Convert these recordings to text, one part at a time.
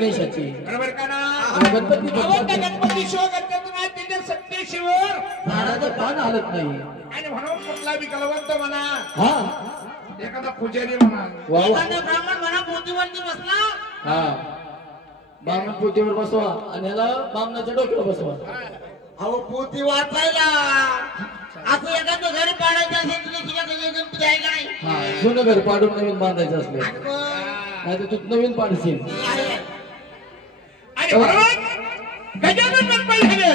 गणेशाची बरोबर का ना गणपती गणपती शिव गणपती नाही तिथे सत्तेशिवर झाडाचं पान हलत नाही आणि म्हणून कुठला बी कलवंत म्हणा हा एखादा पुजारी म्हणा वा वा. एखादा ब्राह्मण म्हणा पोतीवरती बसला हा बामण पोतीवर बसवा आणि याला बामणाच्या डोक्यावर बसवा अहो पोती वाचायला असं एखादं घर पाडायचं असेल तुला तुझ्या गणपती आहे का नाही हा जुनं घर पाडून नवीन बांधायचं असले आणि मग नाही तर तू नवीन पाडशील आहे. आणि म्हणून गजानन गणपती झाले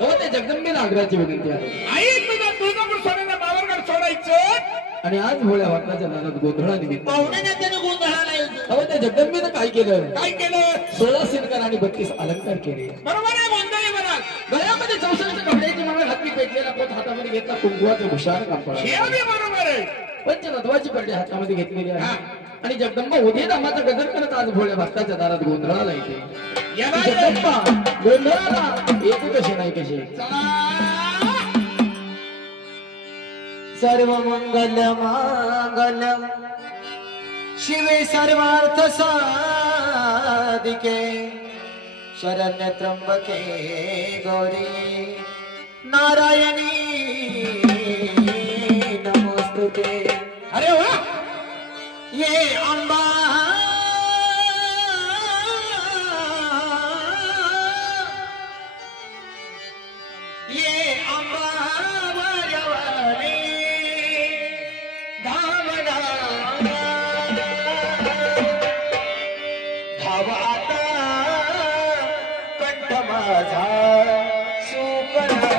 हो ते जगदंबेला आग्रहाची विनंती आहे आई तुझा तुळजापूर सोडायला बावरगड सोडायचं आणि आज भोळ्या वाटण्याच्या नादात गोंधळा निमित्त पाहुण्याने त्याने गोंधळाला यायचं अहो त्या जगदंबेनं काय केलं काय केलं 16 सिरकर आणि 32 अलंकार केले बरोबर आहे गोंधळी म्हणा गळ्यामध्ये 64 कपड्याची माळ हाती पेटलेला पोत हातामध्ये घेतला कुंकवाचं भूषण कापड हे बी बरोबर आहे पंचनत्वाची पडली हातामध्ये घेतलेली आहे आणि जगदंबा उदय नामाचा गजर करत आज भोळ्या भक्ताच्या दारात गोंधळाला येते याला जगदंबा गोंधळाला येते कशी नाही कशी सर्व मंगल मांगल्यम शिवे सर्वार्थ साधिके शरण्य त्र्यंबके गौरी नारायणी नमोस्तुते अरे वा ये अंबा ये अंबा वारवानी धावना धाव आता कंठ माझा सुपला